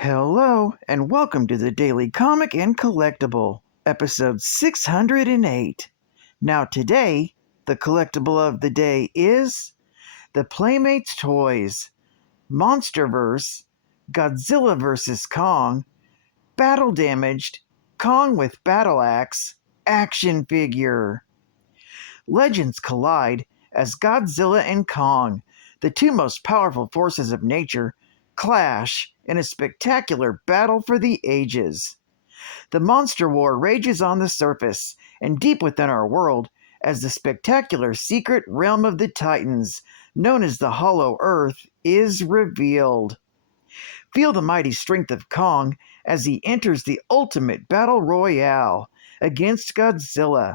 Hello, and welcome to the Daily Comic and Collectible, episode 608. Now today, the collectible of the day is the Playmates Toys, Monsterverse, Godzilla vs. Kong, Battle Damaged, Kong with Battle Axe, action figure. Legends collide as Godzilla and Kong, the two most powerful forces of nature, clash in a spectacular battle for the ages. The monster war rages on the surface and deep within our world as the spectacular secret realm of the Titans, known as the Hollow Earth, is revealed. Feel the mighty strength of Kong as he enters the ultimate battle royale against Godzilla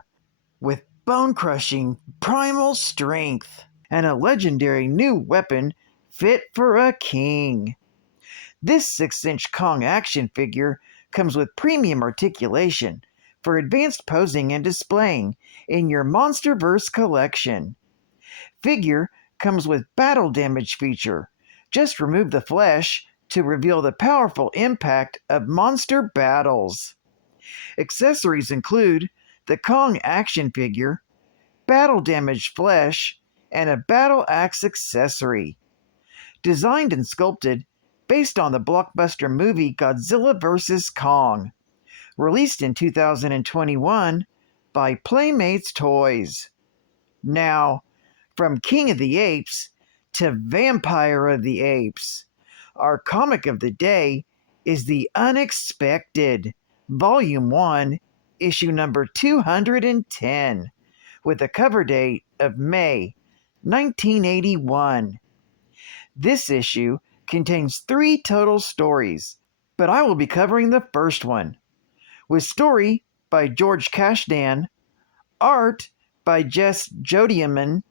with bone-crushing primal strength and a legendary new weapon fit for a king. This 6-inch Kong action figure comes with premium articulation for advanced posing and displaying in your Monsterverse collection. Figure comes with battle damage feature. Just remove the flesh to reveal the powerful impact of monster battles. Accessories include the Kong action figure, battle damaged flesh, and a battle axe accessory. Designed and sculpted based on the blockbuster movie Godzilla vs. Kong, released in 2021 by Playmates Toys. Now, from King of the Apes to Vampire of the Apes, our comic of the day is The Unexpected, Volume 1, issue number 210, with a cover date of May 1981. This issue contains 3 total stories, but I will be covering the first one, with story by George Kashdan, art by Jess Jodiaman,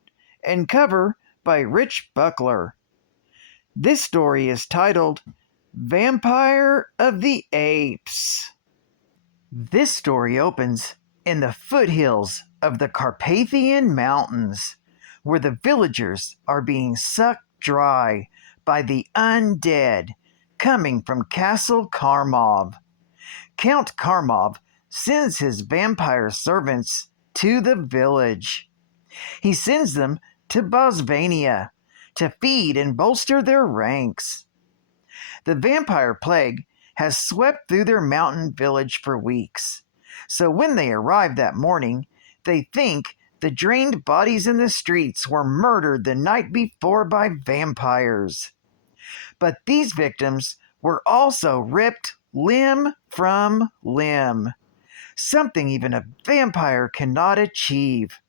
and cover by Rich Buckler. This story is titled Vampire of the Apes. This story opens in the foothills of the Carpathian Mountains, where the villagers are being sucked dry by the undead coming from Castle Karmov. Count Karmov sends his vampire servants to the village. He sends them to Bosvania to feed and bolster their ranks. The vampire plague has swept through their mountain village for weeks, so when they arrive that morning, they think the drained bodies in the streets were murdered the night before by vampires. But these victims were also ripped limb from limb, something even a vampire cannot achieve.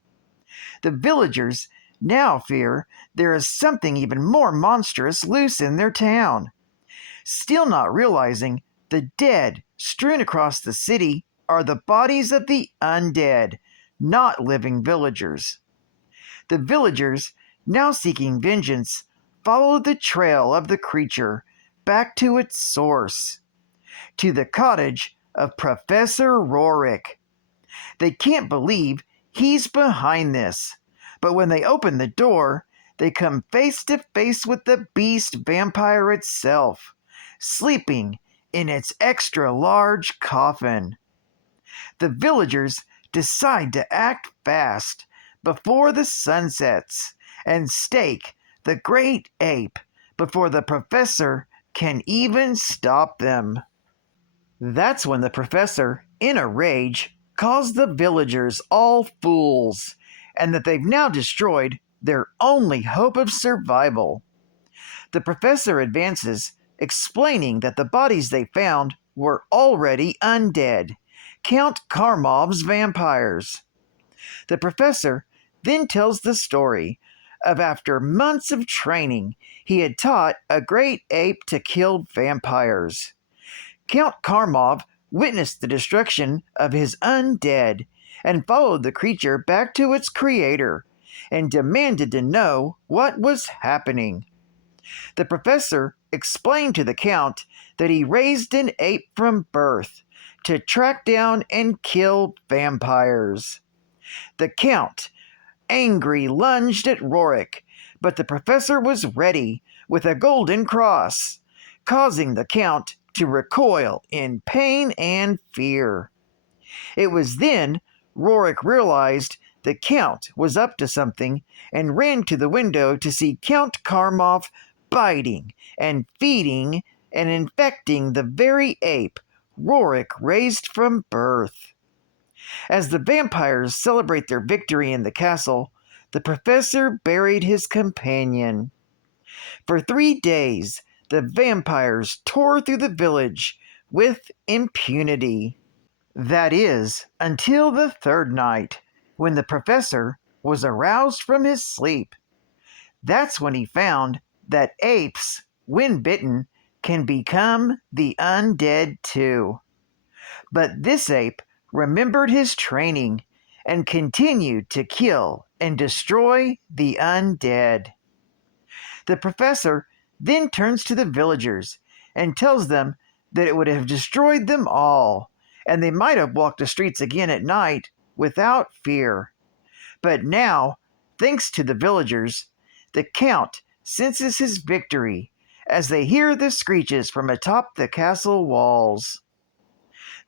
The villagers now fear there is something even more monstrous loose in their town. Still not realizing the dead strewn across the city are the bodies of the undead, not living villagers. The villagers, now seeking vengeance, follow the trail of the creature back to its source, to the cottage of Professor Rorik. They can't believe he's behind this, but when they open the door, they come face to face with the beast vampire itself, sleeping in its extra-large coffin. The villagers decide to act fast before the sun sets and stake the great ape before the professor can even stop them. That's when the professor, in a rage, calls the villagers all fools and that they've now destroyed their only hope of survival. The professor advances, explaining that the bodies they found were already undead, Count Karmov's vampires. The professor then tells the story of after months of training, he had taught a great ape to kill vampires. Count Karmov witnessed the destruction of his undead and followed the creature back to its creator and demanded to know what was happening. The professor explained to the Count that he raised an ape from birth to track down and kill vampires. The Count, angry, lunged at Rorik, but the professor was ready with a golden cross, causing the Count to recoil in pain and fear. It was then Rorik realized the Count was up to something and ran to the window to see Count Karmov biting and feeding and infecting the very ape Rorik raised from birth. As the vampires celebrate their victory in the castle, the professor buried his companion. For 3 days, the vampires tore through the village with impunity. That is, until the third night, when the professor was aroused from his sleep. That's when he found that apes, when bitten, can become the undead too. But this ape remembered his training and continued to kill and destroy the undead. The professor then turns to the villagers and tells them that it would have destroyed them all, and they might have walked the streets again at night without fear. But now, thanks to the villagers, the Count senses his victory as they hear the screeches from atop the castle walls.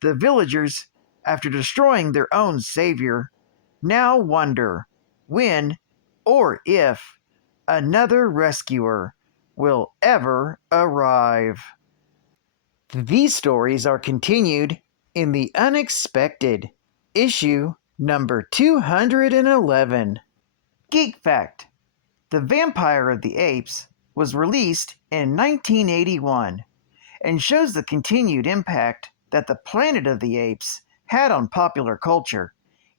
The villagers, after destroying their own savior, now wonder when, or if, another rescuer will ever arrive. These stories are continued in The Unexpected, issue number 211. Geek Fact: The Vampire of the Apes was released in 1981 and shows the continued impact that the Planet of the Apes had on popular culture,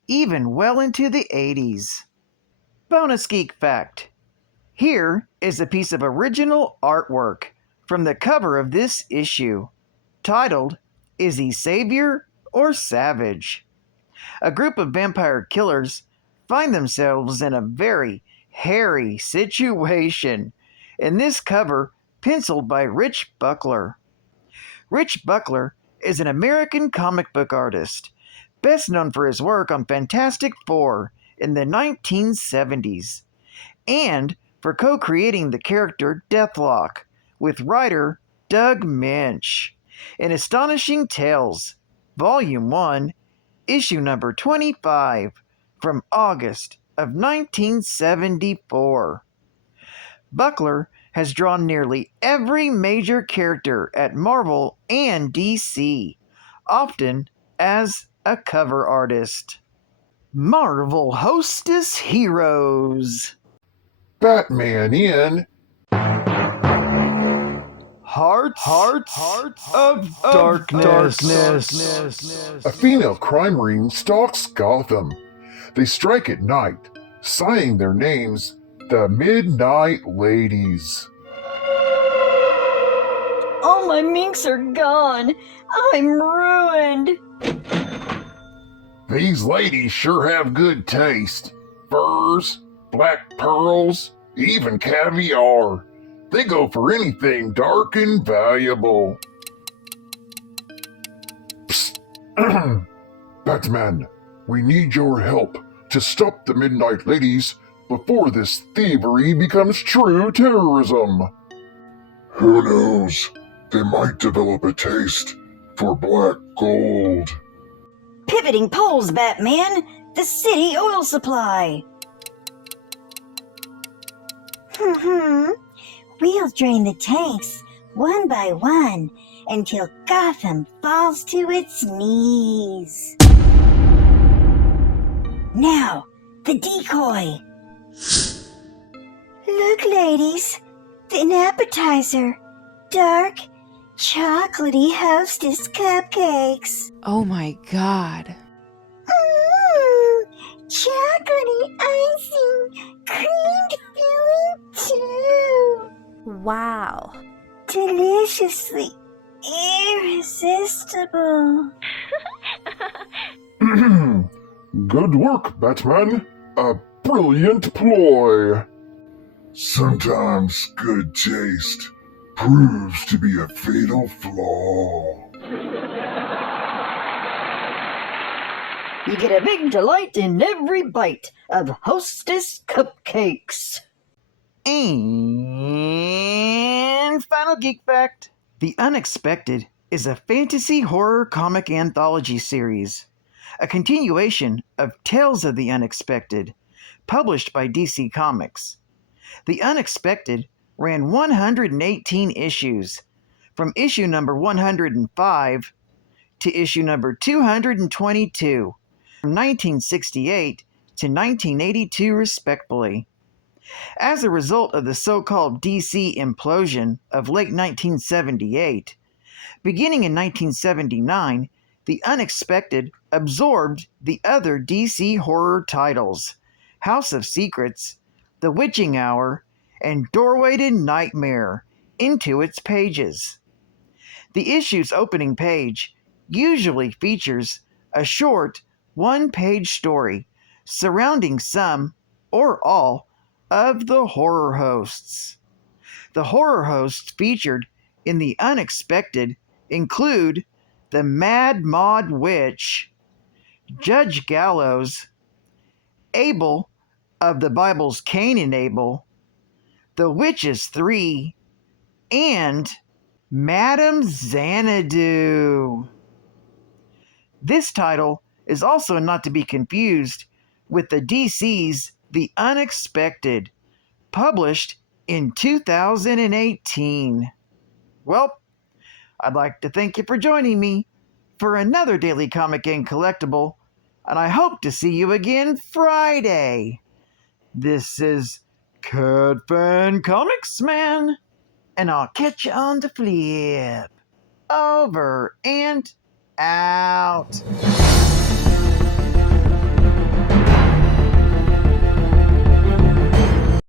even well into the 80s. Bonus Geek Fact: Here is a piece of original artwork from the cover of this issue, titled, "Is He Savior or Savage?" A group of vampire killers find themselves in a very hairy situation, and this cover penciled by Rich Buckler. Rich Buckler is an American comic book artist, best known for his work on Fantastic Four in the 1970s, and for co-creating the character Deathlock with writer Doug Minch in Astonishing Tales, Volume 1, issue number 25, from August of 1974. Buckler has drawn nearly every major character at Marvel and DC, often as a cover artist. Marvel Hostess Heroes. Batman in Hearts of Darkness. a female crime ring stalks Gotham. They strike at night, signing their names the Midnight Ladies. All my minks are gone. I'm ruined. These ladies sure have good taste. Furs, black pearls, even caviar. They go for anything dark and valuable. Psst. Batman, we need your help to stop the Midnight Ladies before this thievery becomes true terrorism. Who knows? They might develop a taste for black gold. Pivoting poles, Batman. The city oil supply. We'll drain the tanks one by one until Gotham falls to its knees. Now, the decoy. Look, ladies, an appetizer. Dark, chocolatey hostess cupcakes. Oh my god. Chocolatey icing, creamed filling too. Wow. Deliciously irresistible. Good work, Batman. A brilliant ploy. Sometimes good taste proves to be a fatal flaw. You get a big delight in every bite of Hostess cupcakes. And final geek fact: The Unexpected is a fantasy horror comic anthology series, a continuation of Tales of the Unexpected, published by DC Comics. The Unexpected ran 118 issues, from issue number 105 to issue number 222, from 1968 to 1982 respectively. As a result of the so-called DC implosion of late 1978, beginning in 1979, The Unexpected absorbed the other DC horror titles, House of Secrets, The Witching Hour, and Doorway to Nightmare, into its pages. The issue's opening page usually features a short, one-page story surrounding some, or all, of the horror hosts. The horror hosts featured in The Unexpected include the Mad Mod Witch, Judge Gallows, Abel of the Bible's Cain and Abel, the Witches 3, and Madame Xanadu. This title is also not to be confused with the DC's The Unexpected, published in 2018. Well, I'd like to thank you for joining me for another Daily Comic and Collectible, and I hope to see you again Friday. This is Cat Fan Comics Man, and I'll catch you on the flip. Over and out.